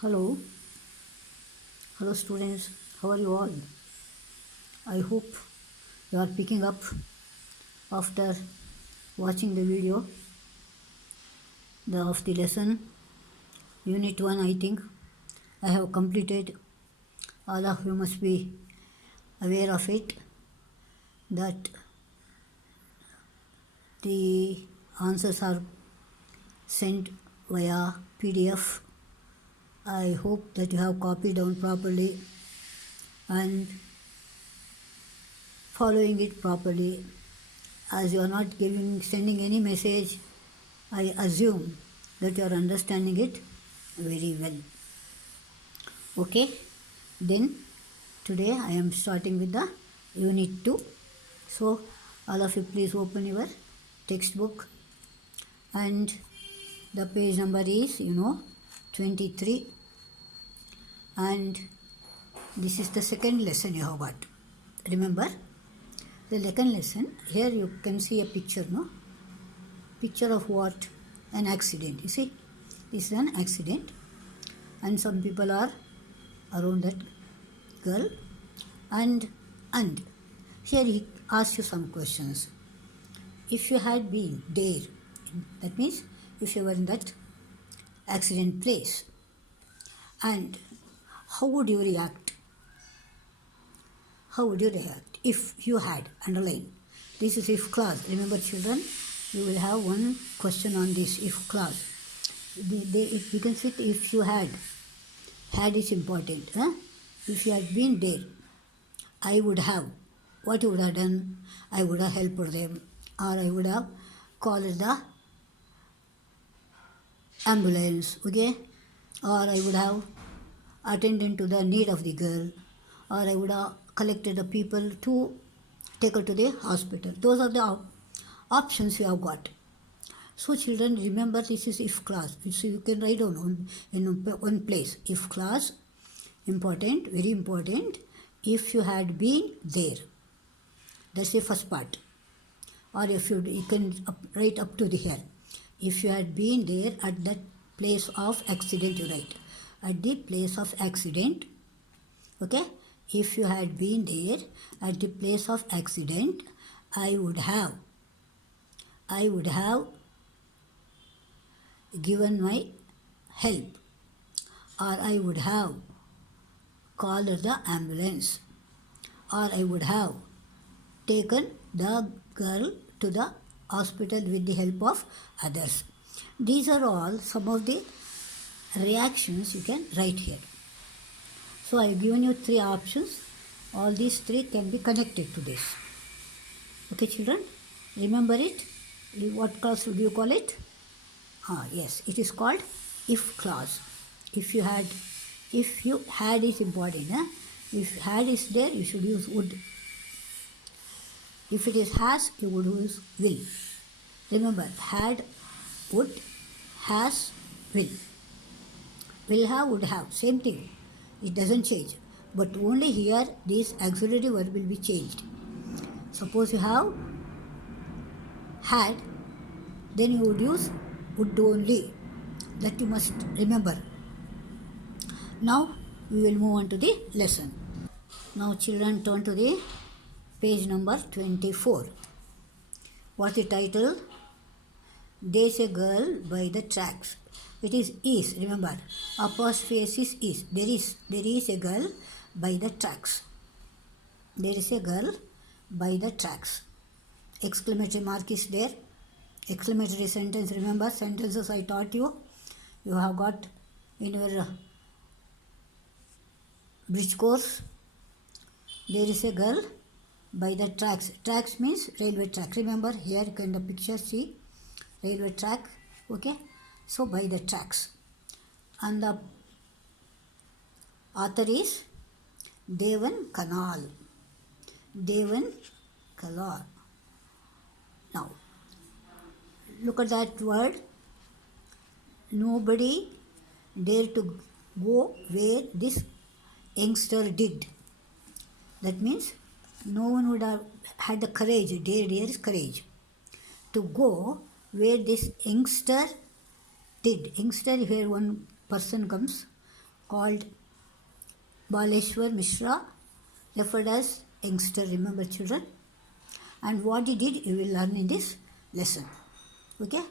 Hello, hello students, how are you all? I hope you are picking up after watching the video of the lesson. Unit 1, I think I have completed. All of you must be aware of it that the answers are sent via PDF. I hope that you have copied down properly and following it properly. As you are not sending any message, I assume that you are understanding it very well. Okay, then today I am starting with the unit 2. So all of you please open your textbook and the page number is 23, and this is the second lesson you have got. Remember the second lesson, here you can see a picture, picture of what? An accident. You see, this is an accident and some people are around that girl, and here he asks you some questions. If you had been there, that means if you were in that accident place, and how would you react? How would you react if you had? Underline, this is if clause. Remember children, you will have one question on this if clause. It begins with if you had. Had is important. If you had been there, I would have. What you would have done? I would have helped them, or I would have called the ambulance, okay? Or I would have attended to the need of the girl, or I would have collected the people to take her to the hospital. Those are the options you have got. So children, remember this is if clause. So you can write down in one place. If clause, important, very important. If you had been there, that's the first part. Or if you can write up to the here. If you had been there at that place of accident, you write. At the place of accident, okay? If you had been there at the place of accident, I would have given my help, or I would have called the ambulance, or I would have taken the girl to the hospital with the help of others. These are all some of the reactions you can write here. So I have given you 3 options. All these 3 can be connected to this. Okay children, remember it. What clause would you call it? Yes, it is called if clause. If you had is important. If had is there, you should use would. If it is has, you would use will. Remember, had, would, has, will. Will have, would have, same thing. It doesn't change. But only here this auxiliary verb will be changed. Suppose you have had, then you would use would only. That you must remember. Now we will move on to the lesson. Now children, turn to the page number 24. What's the title? There's a girl by the tracks. It is, remember, apostrophe S is. There is a girl by the tracks. There is a girl by the tracks. Exclamatory mark is there. Exclamatory sentence, remember, sentences I taught you. You have got in your bridge course. There is a girl by the tracks. Tracks means railway track. Remember, here you can the picture see railway track. Okay, so by the tracks. And the author is Devan Kanal. Devan Kanal. Now look at that word. Nobody dared to go where this youngster did. That means no one would have had the courage. Dare is courage. To go where this youngster did. Youngster, where one person comes called Baleshwar Mishra, referred as youngster. Remember, children? And what he did, you will learn in this lesson. Okay?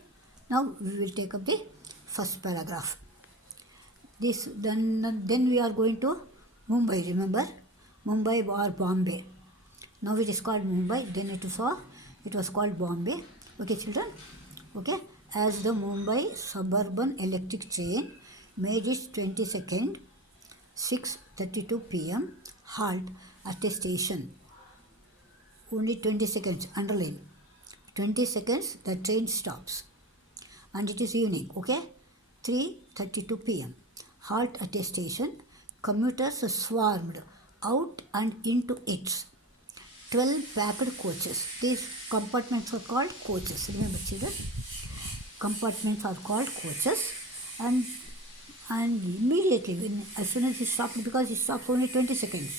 Now we will take up the first paragraph. Then we are going to Mumbai. Remember, Mumbai or Bombay. Now it is called Mumbai. Then it was called Bombay. Okay, children. Okay. As the Mumbai suburban electric train made its 22nd 6:32 p.m. halt at a station. Only 20 seconds. Underline. 20 seconds. The train stops. And it is evening. Okay. 3:32 p.m. Halt at a station. Commuters swarmed out and into its 12 packed coaches. These compartments are called coaches. Remember, children? Compartments are called coaches. And immediately, as soon as it stopped, because it stopped for only 20 seconds.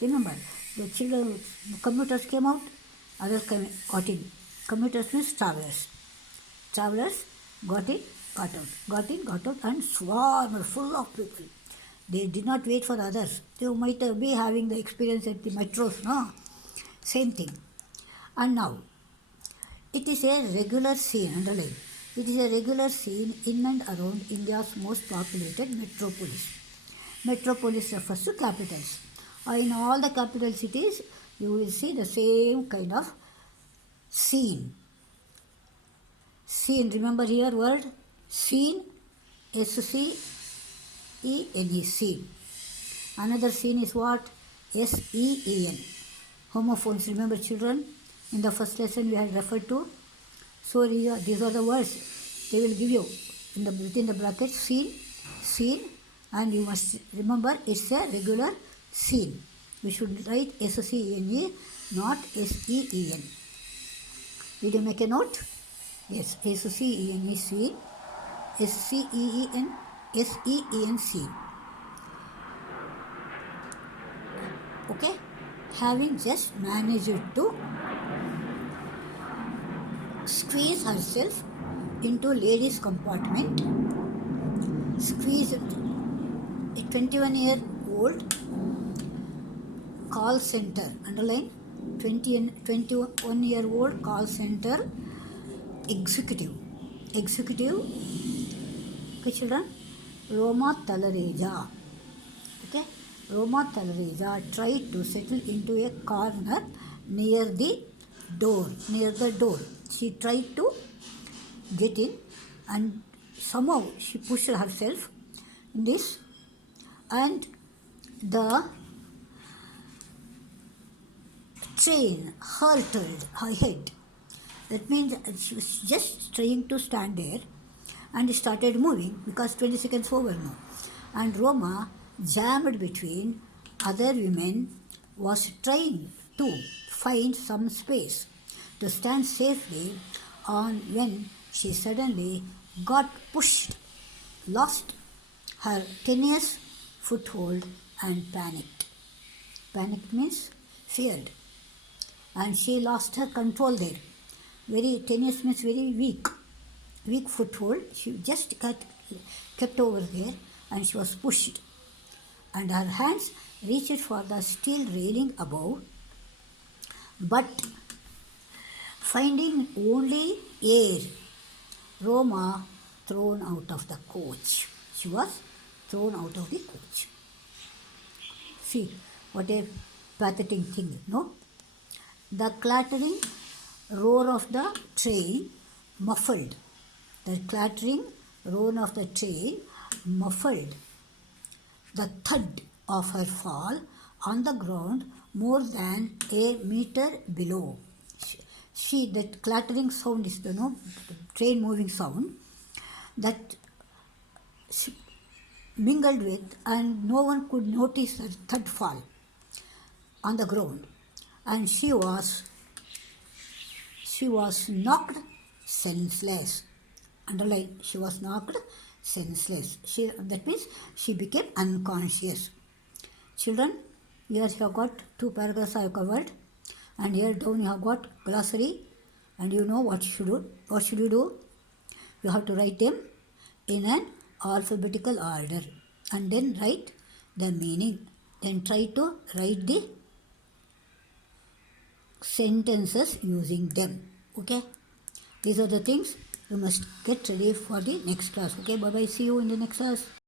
Remember, the commuters came out, others got in. Commuters means travelers. Travelers got out, and swarmed full of people. They did not wait for others. They might be having the experience at the metros, no? Same thing. And now, it is a regular scene, underline. It is a regular scene in and around India's most populated metropolis. Metropolis refers to capitals. In all the capital cities, you will see the same kind of scene. Scene, remember here word? Scene, S-C-E-N-E, scene. Another scene is what? S-E-E-N. Homophones, remember, children? In the first lesson we had referred to. So these are the words they will give you within the bracket. Scene, and you must remember it's a regular scene. We should write S-C-E-N-E, not S-E-E-N. Did you make a note? Yes, S-C-E-N-E, scene. S-C-E-E-N, S-E-E-N, scene. Okay? Having just managed to squeeze herself into ladies' compartment, squeeze a 21-year-old call center, underline, 21-year-old call center executive, okay, children, Roma Talareja, okay, Roma Talareja tried to settle into a corner near the door. She tried to get in, and somehow she pushed herself in this, and the train hurtled her head. That means she was just trying to stand there and started moving because 20 seconds over now. And Roma, jammed between other women, was trying to find some space to stand safely on when she suddenly got pushed, lost her tenuous foothold, and panicked. Panicked means feared. And she lost her control there. Very tenuous means very weak foothold. She just kept over there, and she was pushed. And her hands reached for the steel railing above, but finding only air, Roma thrown out of the coach. She was thrown out of the coach. See, what a pathetic thing, no? The clattering roar of the train muffled. The clattering roar of the train muffled the thud of her fall on the ground more than a meter below. That clattering sound is the train moving sound that mingled with, and no one could notice her thud fall on the ground. And she was knocked senseless. Underline, she was knocked senseless. That means she became unconscious. Children, here you have got 2 paragraphs I have covered, and here down you have got glossary, and you know what you should do. What should you do? You have to write them in an alphabetical order. and then write the meaning. Then try to write the sentences using them. Okay, these are the things you must get ready for the next class. Okay, bye bye, see you in the next class.